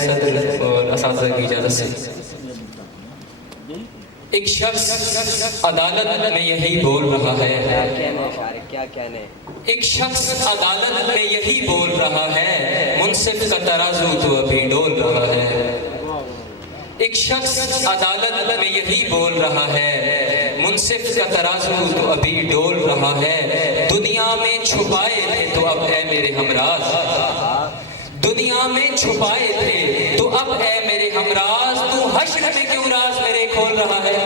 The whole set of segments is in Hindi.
सदर और असातिज़ा की इजाज़त से एक शख्स अदालत में यही बोल रहा है, क्या कहने एक शख्स अदालत में यही बोल रहा है, मुनसिफ का तराजू तो अभी डोल रहा है। एक शख्स अदालत में यही बोल रहा है, मुनसिफ का तराजू तो अभी डोल रहा है। दुनिया में छुपाए थे तो अब है मेरे हमराज, दुनिया में छुपाए थे तो अब है मेरे हमराज, तू हश्र में क्यों राज मेरे खोल रहा है।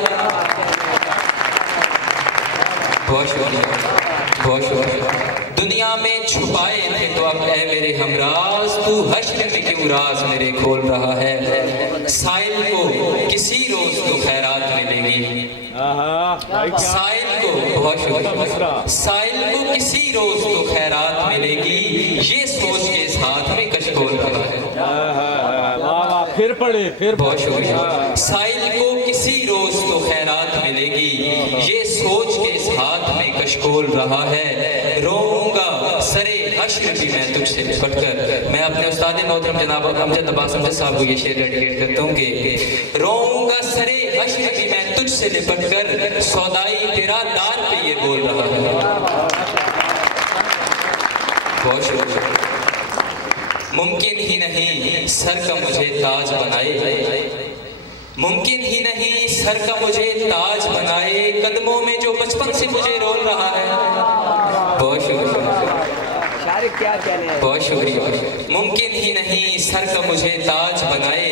बहुत शुक्रिया, बहुत शुक्रिया। दुनिया में छुपाए थे तो अब है मेरे हमराज, तू हश्र में क्यों राज मेरे खोल रहा है। साइल को किसी रोज तो खैरात मिलेगी, साइल को, बहुत शुक्रिया, साइल को किसी रोज तो खैरात मिलेगी, ये सोच के साथ में कशकोल रहा है। फिर पढ़े, फिर बहुत शुक्रिया। साइल को किसी रोज तो खैरात मिलेगी, ये सोच के साथ में कशकोल रहा है। रोऊंगा सरे हश्र भी मैं तुझसे लिपट कर। मैं अपने उस्ताद मोहतरम जनाब अमजद अब्बास अमजद साहब को ये शेर डेडिकेट करता हूँ कि रोऊंगा सरे हश्र भी मैं तुझसे लिपट कर, सौदाई तेरा दार पे ये बोल रहा है। बहुत शुक्रिया। मुमकिन ही नहीं सर का मुझे ताज बनाए, मुमकिन ही नहीं सर का मुझे ताज बनाए, कदमों में जो बचपन से मुझे रोल रहा है। बहुत शुक्रिया, क्या कहने बहुत शुक्रिया। मुमकिन ही नहीं सर का मुझे ताज बनाए,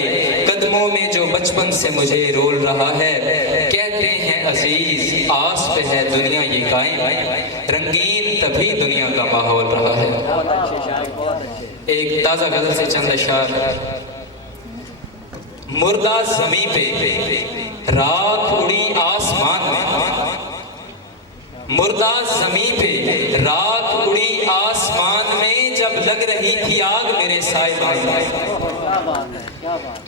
कदमों में जो बचपन से मुझे रोल रहा है। कहते हैं अजीज आस पे है दुनिया ये कायम, रंगीन तभी दुनिया का माहौल रहा है। एक ताजा गजल से चंद अशार। मुर्दा ज़मीं पे राख उड़ी आसमान में, मुर्दा ज़मीं पे राख उड़ी आसमान में, जब लग रही थी आग मेरे साइबान में।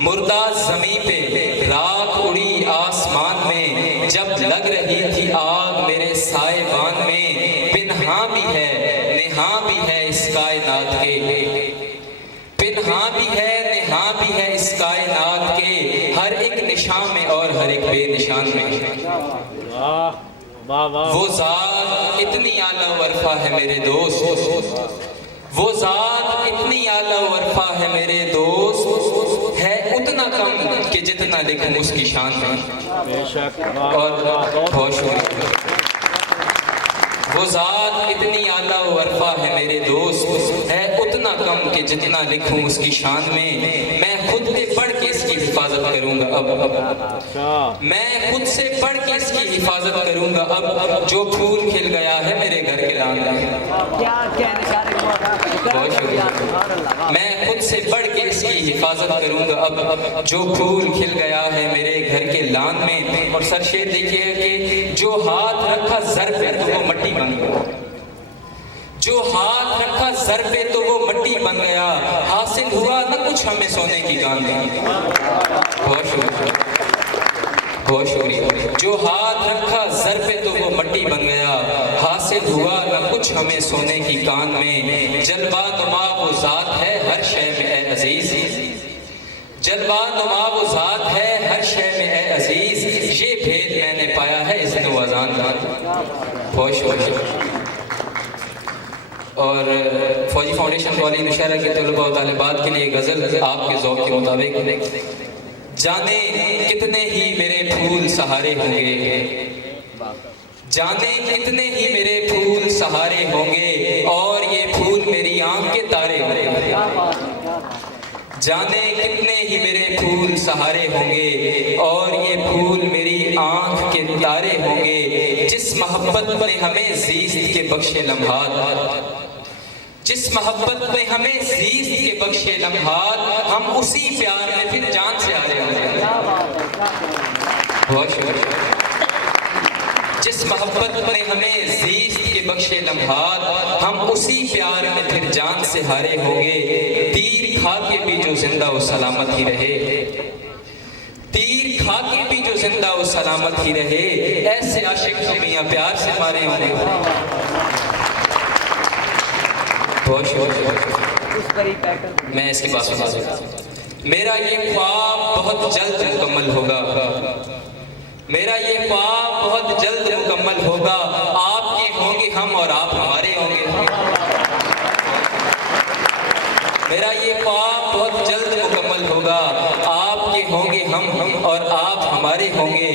मुर्दा ज़मीं पे राख उड़ी आसमान में, जब लग रही थी आग मेरे साइबान में। पिन्हा भी है नेहा भी है इस कायनात के, पिन्हा भी है नेहा भी है इस कायनात के, हर एक निशान में और हर एक बेनिशान में। वो ज़ात इतनी आला वरफा है मेरे दोस्त, वो ज़ात इतनी आला वरफा है मेरे दोस्त, है उतना कम कि जितना लिखूं उसकी शान में। और बहुत शुक्रिया। वो ज़ात इतनी आला वरफा है मेरे दोस्त, है उतना कम कि जितना लिखूं उसकी शान में। मैं खुद से बढ़ के इसकी हिफाजत करूंगा अब, मैं खुद से बढ़ के इसकी हिफाजत करूंगा अब, जो फूल खिल गया है मेरे घर के लान में। बहुत शुक्रिया। मैं खुद से बढ़ के इसकी हिफाजत करूंगा अब, जो फूल खिल गया है मेरे घर के लान में। और सर शेर देखिए कि जो हाथ रखा जर पे तो वो मट्टी बन गया, जो हाथ रखा सर पे तो वो मट्टी बन गया, हासिल हुआ न कुछ हमें सोने की गान में। बहुत शुक्रिया, बहुत शुक्रिया। जो हाथ रखा सर पे तो वो मट्टी बन गया, हासिल हुआ न कुछ हमें सोने की कान में। जलवा नुमा वो ज़ात है हर शय में ए अजीज, जलवा नुमा वो ज़ात है हर शय में ए अजीज, ये भेद मैंने पाया है इस नवाज़ान का। बहुत शुक्रिया। और फौजी फाउंडेशन कॉलेज नौशहरा के तलबा और तालिबात के लिए गज़ल आपके ज़ौक़ के मुताबिक। जाने कितने ही मेरे फूल सहारे होंगे, जाने कितने ही मेरे फूल सहारे होंगे, और ये फूल मेरी आँख के तारे होंगे। जाने कितने ही मेरे फूल सहारे होंगे, और ये फूल मेरी आँख के तारे होंगे। जिस मोहब्बत ने हमें ज़ीस्त के बख्शे लम्हात, जिस मोहब्बत में हमें ज़ीस्त के बख्शे लम्हात, हम उसी प्यार में फिर जान से आ रहे होंगे। बहुत शुक्रिया। जिस मोहब्बत में हमें ज़ीस्त के बख्शे लम्हात, हम उसी प्यार में फिर जान से हारे होंगे। तीर खा के भी जो जिंदा वो सलामत ही रहे, तीर खा के भी जो जिंदा वो सलामत ही रहे, ऐसे आशिक तो मियां प्यार से मारे होंगे। बहुत शुक्रिया। मैं इसके पास मेरा ये ख्वाब बहुत जल्द मुकम्मल होगा, मेरा ये ख्वाब बहुत जल्द मुकम्मल होगा। आपके होंगे हम और आप हमारे होंगे। मेरा ये ख्वाब बहुत जल्द मुकम्मल होगा, आपके होंगे हम और आप हमारे होंगे।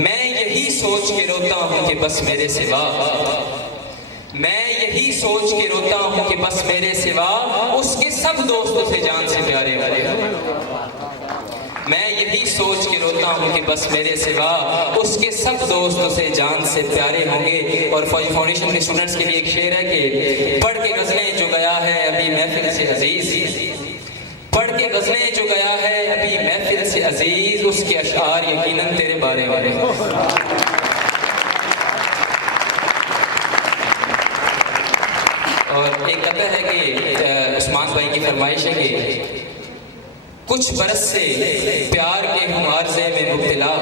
मैं यही सोच के रोता हूँ कि बस मेरे सिवा, मैं यही सोच के रोता हूँ कि बस मेरे सिवा उसके सब दोस्तों से जान से प्यारे वाले। मैं यही सोच के रोता हूँ कि बस मेरे सिवा उसके सब दोस्तों से जान से प्यारे होंगे। और फौजी फाउंडेशन के स्टूडेंट्स के लिए एक शेर है कि पढ़ के गज़लें जो गया है अभी महफिल से अजीज, पढ़ के गज़लें जो गया है अभी महफिल से अजीज, उसके अशआर यकीनन तेरे बारे वाले। और एक कथा है कि उस्मान भाई की फरमाइश है कि कुछ बरस से प्यार के हूँ आरज़े में मुब्तला,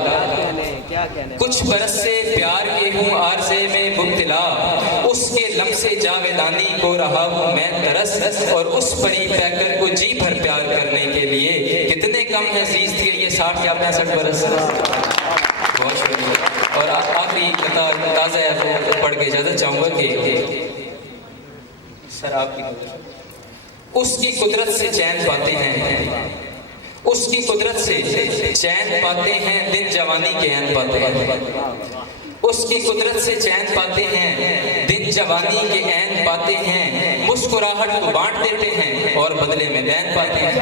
कुछ बरस से प्यार के हूँ आरज़े में मुब्तला, उसके लम्से जावेदानी को रहा हूँ मैं तरस, और उस परी पैकर को जी भर प्यार करने के लिए कितने कम है अजीज थे ये 60 या 65 बरस। बहुत शुक्रिया। और आखिरी कथा ताज़ा है वो पढ़ के इजाज़त चाहूँगा कि सर आपकी उसकी कुदरत से चैन पाते हैं, उसकी कुदरत से चैन पाते हैं, दिन जवानी के ऐन पाते हैं। उसकी कुदरत से चैन पाते हैं, दिन जवानी के ऐन पाते हैं, मुस्कुराहट को बांट देते हैं और बदले में बैन पाते हैं।